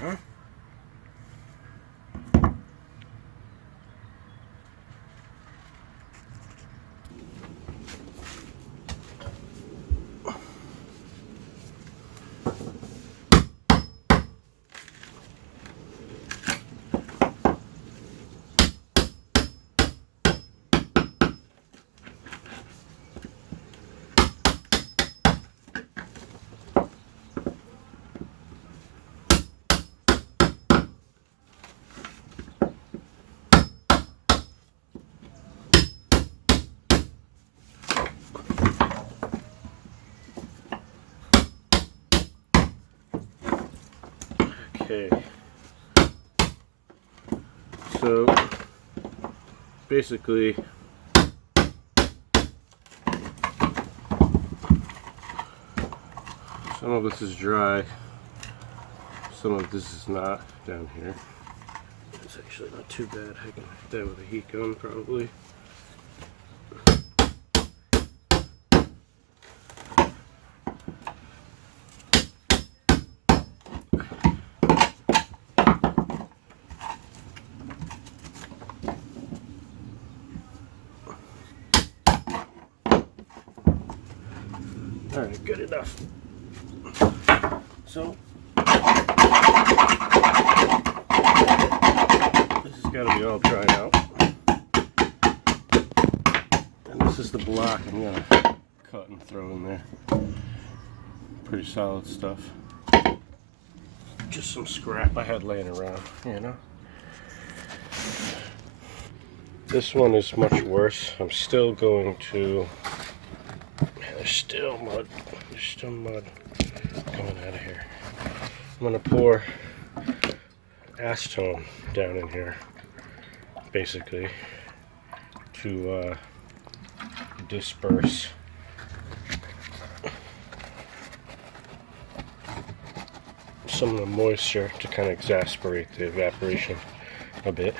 Huh? Okay, so basically some of this is dry, some of this is not down here. It's actually not too bad. I can hit that with a heat gun probably. Alright, good enough. So, this has got to be all dried out. And this is the block I'm going to cut and throw in there. Pretty solid stuff. Just some scrap I had laying around, you know. This one is much worse. I'm still going to... There's still mud. There's still mud coming out of here. I'm going to pour acetone down in here, basically, to disperse some of the moisture, to kind of exasperate the evaporation a bit.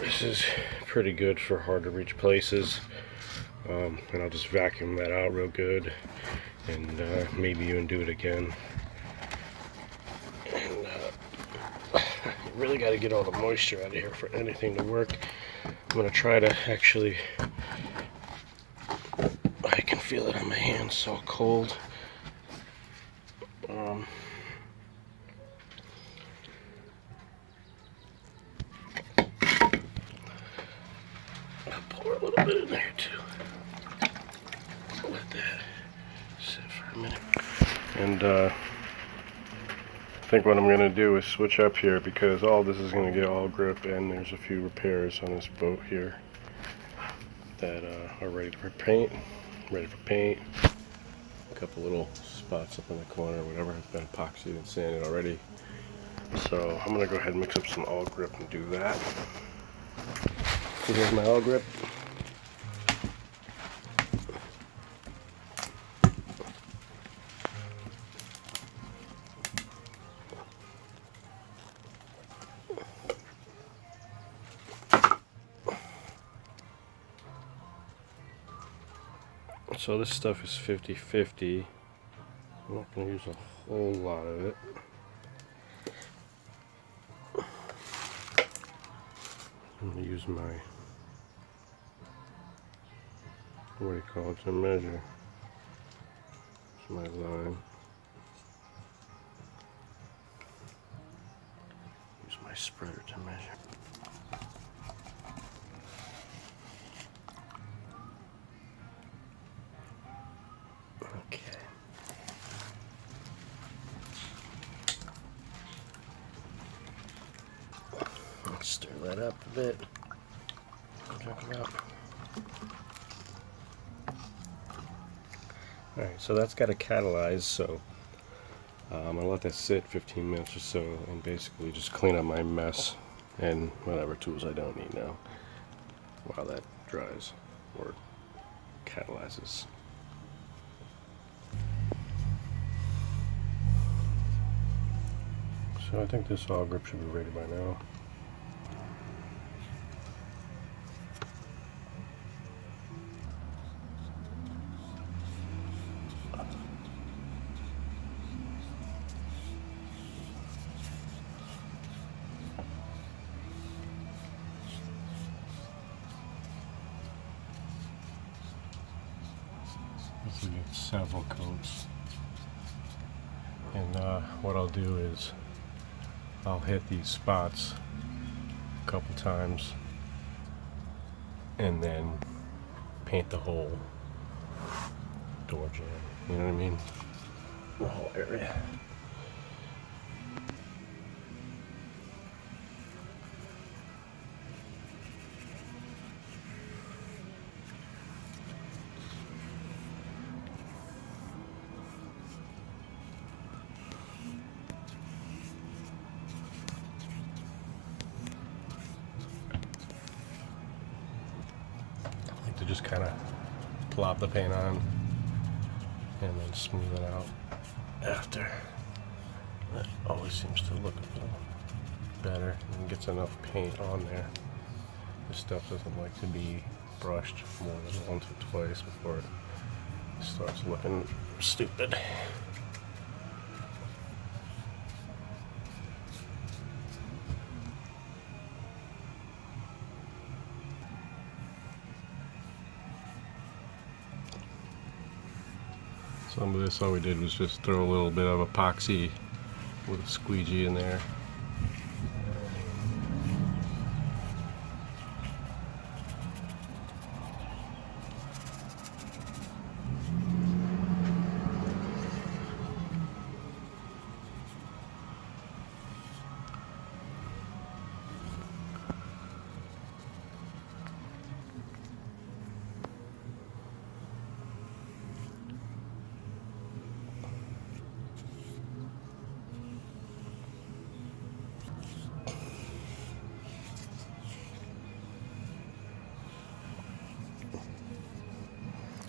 This is pretty good for hard to reach places, and I'll just vacuum that out real good, and maybe even do it again. And you really got to get all the moisture out of here for anything to work. I'm going to try to actually, I can feel it on my hands, so cold. A little bit in there too. Let that sit for a minute. And I think what I'm going to do is switch up here, because all this is going to get all grip, and there's a few repairs on this boat here that are ready for paint. A couple little spots up in the corner, whatever, has been epoxied and sanded already. So I'm going to go ahead and mix up some all grip and do that. So here's my all grip. So this stuff is 50-50. I'm not going to use a whole lot of it. I'm going to use my, what do you call it, to measure. It's my line. Use my spreader to measure. Okay. Let's stir that up a bit. Check it out. Alright, so that's got to catalyze, so I'll let that sit 15 minutes or so and basically just clean up my mess and whatever tools I don't need now while that dries or catalyzes. So I think this all grip should be ready by now. This will get several coats. And what I'll do is I'll hit these spots a couple times and then paint the whole door jamb. You know what I mean? The whole area. To just kind of plop the paint on and then smooth it out after. That always seems to look a little better and gets enough paint on there. This stuff doesn't like to be brushed more than once or twice before it starts looking stupid. Some of this, all we did was just throw a little bit of epoxy with a squeegee in there.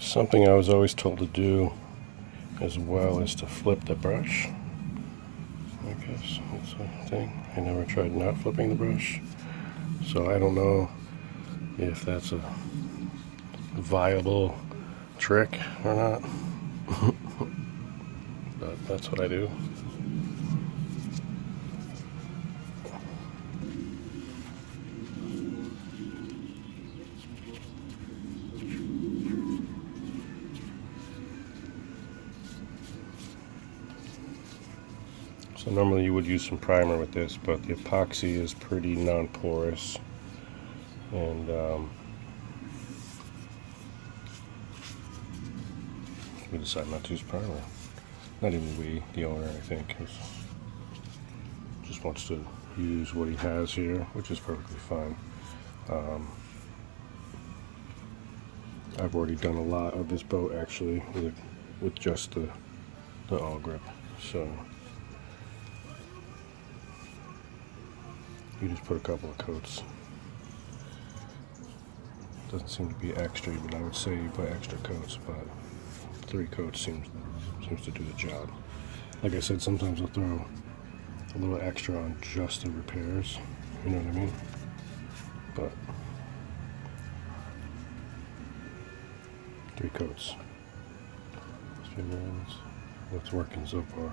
Something I was always told to do as well is to flip the brush. I guess that's a thing. I never tried not flipping the brush, so I don't know if that's a viable trick or not. But that's what I do. So normally you would use some primer with this, but the epoxy is pretty non-porous, and we decided not to use primer. Not even we, the owner, I think, just wants to use what he has here, which is perfectly fine. I've already done a lot of this boat actually with just the all grip, so you just put a couple of coats. Doesn't seem to be extra, but I would say you put extra coats, but 3 coats seems to do the job. Like I said, sometimes I'll throw a little extra on just the repairs, you know what I mean? But 3 coats. That's working so far.